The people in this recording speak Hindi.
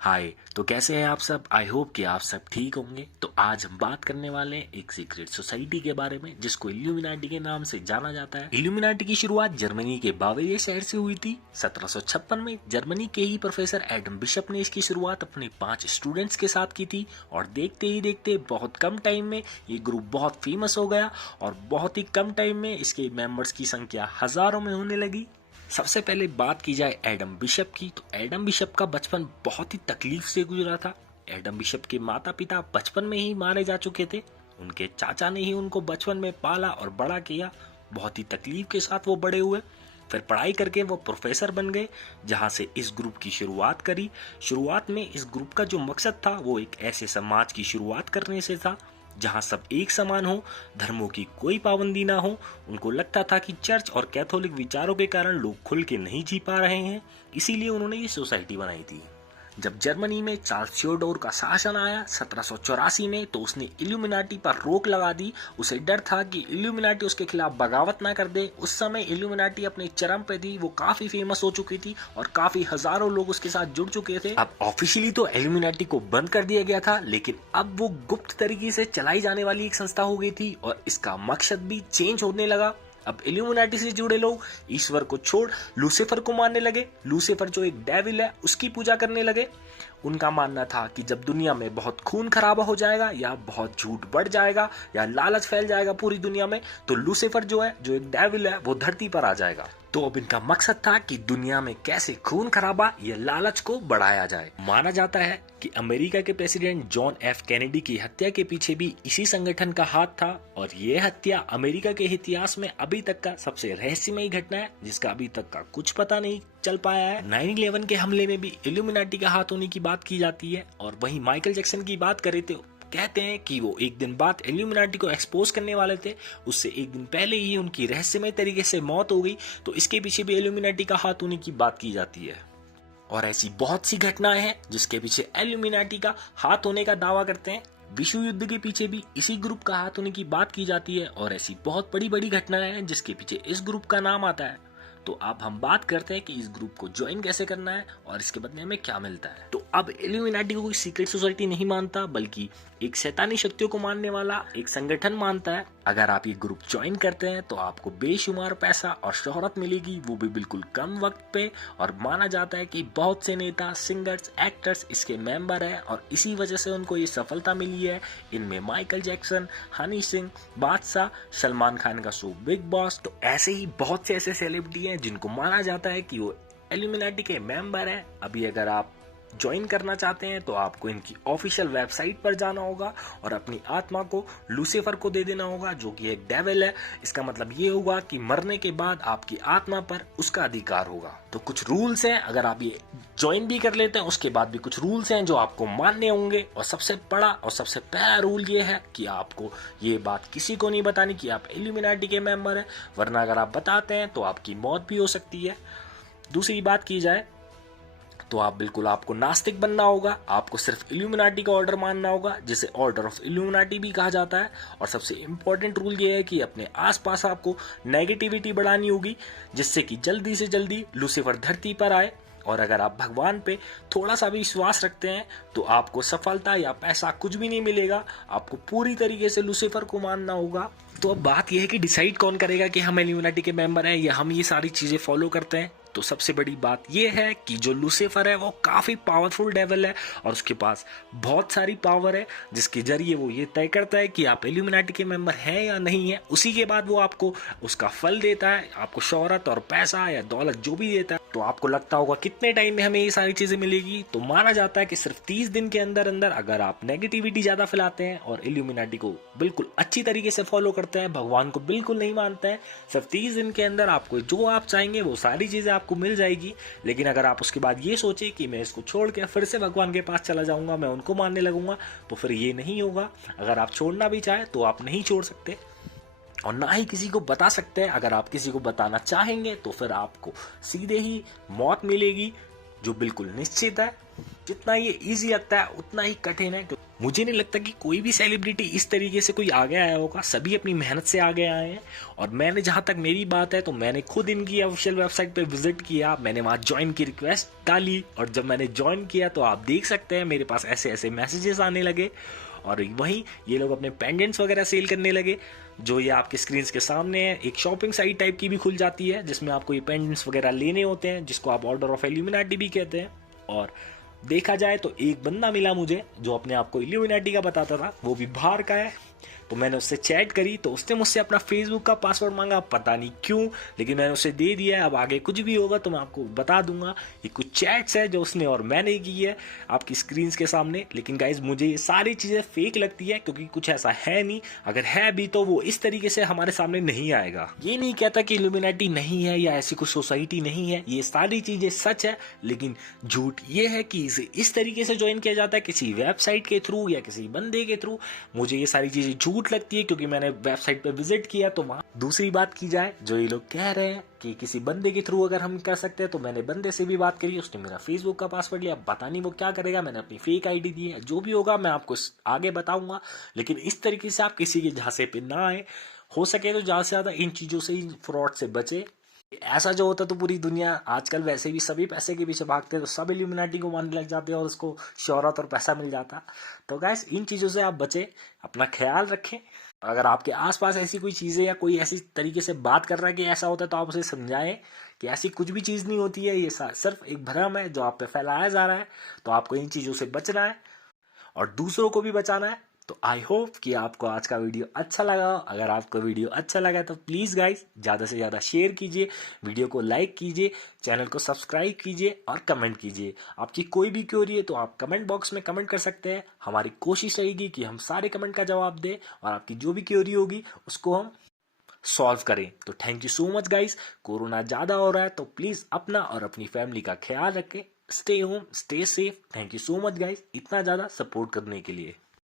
हाय। तो कैसे हैं आप सब? आई होप कि आप सब ठीक होंगे। तो आज हम बात करने वाले हैं एक सीक्रेट सोसाइटी के बारे में जिसको इल्यूमिनाटी के नाम से जाना जाता है। इल्यूमिनाटी की शुरुआत जर्मनी के बावेरिया शहर से हुई थी 1756 में। जर्मनी के ही प्रोफेसर एडम बिशप ने इसकी शुरुआत अपने 5 स्टूडेंट्स के साथ की थी और देखते ही देखते बहुत कम टाइम में ये ग्रुप बहुत फेमस हो गया और बहुत ही कम टाइम में इसके मेंबर्स की संख्या हजारों में होने लगी। सबसे पहले बात की जाए एडम बिशप की, तो एडम बिशप का बचपन बहुत ही तकलीफ से गुजरा था। एडम बिशप के माता पिता बचपन में ही मारे जा चुके थे। उनके चाचा ने ही उनको बचपन में पाला और बड़ा किया। बहुत ही तकलीफ के साथ वो बड़े हुए। फिर पढ़ाई करके वो प्रोफेसर बन गए, जहां से इस ग्रुप की शुरुआत करी। शुरुआत में इस ग्रुप का जो मकसद था वो एक ऐसे समाज की शुरुआत करने से था जहां सब एक समान हो, धर्मों की कोई पाबंदी ना हो। उनको लगता था कि चर्च और कैथोलिक विचारों के कारण लोग खुल के नहीं जी पा रहे हैं, इसीलिए उन्होंने ये सोसाइटी बनाई थी। जब जर्मनी में चार्ल्स थियोडोर का शासन आया 1784 में, तो उसने इल्यूमिनाटी पर रोक लगा दी। उसे डर था कि इल्यूमिनाटी उसके खिलाफ बगावत ना कर दे। उस समय इल्यूमिनाटी अपने चरम पे थी, वो काफी फेमस हो चुकी थी और काफी हजारों लोग उसके साथ जुड़ चुके थे। अब ऑफिशियली तो इल्यूमिनाटी को बंद कर दिया गया था, लेकिन अब वो गुप्त तरीके से चलाई जाने वाली एक संस्था हो गई थी और इसका मकसद भी चेंज होने लगा। अब इल्यूमिनाटी से जुड़े लोग ईश्वर को छोड़ लूसीफर को मानने लगे। लूसीफर जो एक डेविल है उसकी पूजा करने लगे। उनका मानना था कि जब दुनिया में बहुत खून खराबा हो जाएगा या बहुत झूठ बढ़ जाएगा या लालच फैल जाएगा पूरी दुनिया में, तो लूसीफर जो है, जो एक डेविल है, वो धरती पर आ जाएगा। तो अब इनका मकसद था कि दुनिया में कैसे खून खराबा या लालच को बढ़ाया जाए। माना जाता है कि अमेरिका के प्रेसिडेंट जॉन एफ कैनेडी की हत्या के पीछे भी इसी संगठन का हाथ था और ये हत्या अमेरिका के इतिहास में अभी तक का सबसे रहस्यमयी घटना है जिसका अभी तक का कुछ पता नहीं चल पाया है। 9/11 के हमले में भी इल्यूमिनाटी का हाथ होने की बात की जाती है। और वहीं माइकल जैक्सन की बात करें तो कहते हैं कि वो एक दिन बाद इल्यूमिनाटी को एक्सपोज करने वाले थे, उससे एक दिन पहले ही उनकी रहस्यमय तरीके से मौत हो गई। तो इसके पीछे भी इल्यूमिनाटी का हाथ होने की बात की जाती है। और ऐसी बहुत सी घटनाएं हैं जिसके पीछे इल्यूमिनाटी का हाथ होने का दावा करते हैं। विश्व युद्ध के पीछे भी इसी ग्रुप का हाथ होने की बात की जाती है और ऐसी बहुत बड़ी बड़ी घटनाएं हैं जिसके पीछे इस ग्रुप का नाम आता है। तो अब हम बात करते हैं कि इस ग्रुप को ज्वाइन कैसे करना है और इसके बदले में क्या मिलता है। तो अब इल्यूमिनाटी को कोई सीक्रेट सोसाइटी नहीं मानता, बल्कि एक शैतानी शक्तियों को मानने वाला एक संगठन मानता है। अगर आप ये ग्रुप ज्वाइन करते हैं तो आपको बेशुमार पैसा और शोहरत मिलेगी, वो भी बिल्कुल कम वक्त पे। और माना जाता है कि बहुत से नेता, सिंगर्स, एक्टर्स इसके मेंबर हैं और इसी वजह से उनको ये सफलता मिली है। इनमें माइकल जैक्सन, हनी सिंह, बादशाह, सलमान खान का शो बिग बॉस, तो ऐसे ही बहुत से ऐसे सेलिब्रिटी हैं जिनको माना जाता है कि वो इल्यूमिनाटी के मेंबर हैं। अभी अगर आप ज्वाइन करना चाहते हैं तो आपको इनकी ऑफिशियल वेबसाइट पर जाना होगा और अपनी आत्मा को लूसीफर को दे देना होगा, जो कि एक डेविल है। इसका मतलब ये होगा कि मरने के बाद आपकी आत्मा पर उसका अधिकार होगा। तो कुछ रूल्स हैं, अगर आप ये ज्वाइन भी कर लेते हैं उसके बाद भी कुछ रूल्स हैं जो आपको मानने होंगे। और सबसे बड़ा और सबसे पहला रूल ये है कि आपको ये बात किसी को नहीं बतानी कि आप इल्यूमिनाटी के मेंबर हैं, वरना अगर आप बताते हैं तो आपकी मौत भी हो सकती है। दूसरी बात की जाए तो आपको नास्तिक बनना होगा। आपको सिर्फ इल्यूमिनाटी का ऑर्डर मानना होगा, जिसे ऑर्डर ऑफ इल्यूमिनाटी भी कहा जाता है। और सबसे इंपॉर्टेंट रूल ये है कि अपने आसपास आपको नेगेटिविटी बढ़ानी होगी, जिससे कि जल्दी से जल्दी लूसीफर धरती पर आए। और अगर आप भगवान पे थोड़ा सा भी विश्वास रखते हैं तो आपको सफलता या पैसा कुछ भी नहीं मिलेगा। आपको पूरी तरीके से लूसीफर को मानना होगा। तो अब बात यह है कि डिसाइड कौन करेगा कि हम इल्यूमिनाटी के मेंबर हैं या हम ये सारी चीजें फॉलो करते हैं। तो सबसे बड़ी बात यह है कि जो लूसीफर है वो काफी पावरफुल डेविल है और उसके पास बहुत सारी पावर है, जिसके जरिए वो ये तय करता है कि आप इल्यूमिनाटी के मेंबर हैं या नहीं है। उसी के बाद वो आपको उसका फल देता है, आपको शोहरत और पैसा या दौलत जो भी देता है। तो आपको लगता होगा कितने टाइम में हमें ये सारी चीजें मिलेगी। तो माना जाता है कि सिर्फ 30 दिन के अंदर अंदर अगर आप नेगेटिविटी ज्यादा फैलाते हैं और इल्यूमिनाटी को बिल्कुल अच्छी तरीके से फॉलो करते हैं, भगवान को बिल्कुल नहीं मानते हैं, सिर्फ 30 दिन के अंदर आपको जो आप चाहेंगे वो सारी चीजें आपको मिल जाएगी। लेकिन अगर आप उसके बाद ये सोचे कि मैं इसको छोड़ के फिर से भगवान के पास चला जाऊंगा, मैं उनको मानने लगूंगा, तो फिर ये नहीं होगा। अगर आप छोड़ना भी चाहे तो आप नहीं छोड़ सकते और ना ही किसी को बता सकते हैं। अगर आप किसी को बताना चाहेंगे तो फिर आपको सीधे ही मौत मिलेगी, जो बिल्कुल निश्चित है। जितना ये इजी लगता है उतना ही कठिन है। मुझे नहीं लगता कि कोई भी सेलिब्रिटी इस तरीके से कोई आगे आया होगा, सभी अपनी मेहनत से आगे आए हैं। और मैंने, जहाँ तक मेरी बात है, तो मैंने खुद इनकी ऑफिशियल वेबसाइट पे विजिट किया, मैंने वहाँ ज्वाइन की रिक्वेस्ट डाली, और जब मैंने ज्वाइन किया तो आप देख सकते हैं मेरे पास ऐसे ऐसे मैसेजेस आने लगे, और वहीं ये लोग अपने पेंडेंट्स वगैरह सेल करने लगे, जो ये आपके स्क्रीन के सामने है। एक शॉपिंग साइट टाइप की भी खुल जाती है जिसमें आपको ये पेंडेंट्स वगैरह लेने होते हैं, जिसको आप ऑर्डर ऑफ इल्यूमिनाटी भी कहते हैं। और देखा जाए तो एक बंदा मिला मुझे जो अपने आप को इल्यूमिनाटी का बताता था, वो भी बाहर का है। तो मैंने उससे चैट करी, तो उसने मुझसे अपना फेसबुक का पासवर्ड मांगा, पता नहीं क्यों, लेकिन मैंने उसे दे दिया है। अब आगे कुछ भी होगा तो मैं आपको बता दूंगा। ये कुछ चैट्स है जो उसने और मैंने की है आपकी स्क्रीन के सामने। लेकिन गाइज मुझे ये सारी चीज़ें फेक लगती है, क्योंकि कुछ ऐसा है नहीं। अगर है भी तो वो इस तरीके से हमारे सामने नहीं आएगा। ये नहीं कहता कि इल्यूमिनाटी नहीं है या ऐसी कोई सोसाइटी नहीं है, ये सारी चीज़ें सच है। लेकिन झूठ ये है कि इसे इस तरीके से ज्वाइन किया जाता है, किसी वेबसाइट के थ्रू या किसी बंदे के थ्रू। मुझे ये सारी चीज़ें झूठ लगती है, क्योंकि मैंने वेबसाइट पे विजिट किया तो वहां। दूसरी बात की जाए, जो ये लोग कह रहे हैं कि किसी बंदे के थ्रू अगर हम कर सकते हैं, तो मैंने बंदे से भी बात करी, उसने मेरा फेसबुक का पासवर्ड लिया। पता नहीं वो क्या करेगा, मैंने अपनी फेक आईडी दी है। जो भी होगा मैं आपको आगे बताऊंगा, लेकिन इस तरीके से आप किसी के झांसे पे ना आए। हो सके तो ज्यादा से ज्यादा इन चीजों से, इन फ्रॉड से बचे। ऐसा जो होता तो पूरी दुनिया आजकल वैसे भी सभी पैसे के पीछे भागते हैं, तो सब इल्यूमिनाटी को मानने लग जाते हैं और उसको शोहरत और पैसा मिल जाता। तो गैस इन चीज़ों से आप बचें, अपना ख्याल रखें। अगर आपके आसपास ऐसी कोई चीज़ें या कोई ऐसी तरीके से बात कर रहा है कि ऐसा होता है, तो आप उसे समझाएं कि ऐसी कुछ भी चीज़ नहीं होती है, ये सिर्फ एक भ्रम है जो आप पे फैलाया जा रहा है। तो आपको इन चीज़ों से बचना है और दूसरों को भी बचाना है। तो आई होप कि आपको आज का वीडियो अच्छा लगा। अगर आपको वीडियो अच्छा लगा तो प्लीज़ गाइस ज़्यादा से ज़्यादा शेयर कीजिए, वीडियो को लाइक कीजिए, चैनल को सब्सक्राइब कीजिए और कमेंट कीजिए। आपकी कोई भी क्वेरी है तो आप कमेंट बॉक्स में कमेंट कर सकते हैं। हमारी कोशिश रहेगी कि हम सारे कमेंट का जवाब दें और आपकी जो भी क्वेरी होगी उसको हम सॉल्व करें। तो thank you so much guys. Corona ज़्यादा हो रहा है तो प्लीज़ अपना और अपनी फैमिली का ख्याल रखें। Stay home, stay safe. Thank you so much guys, इतना ज़्यादा सपोर्ट करने के लिए।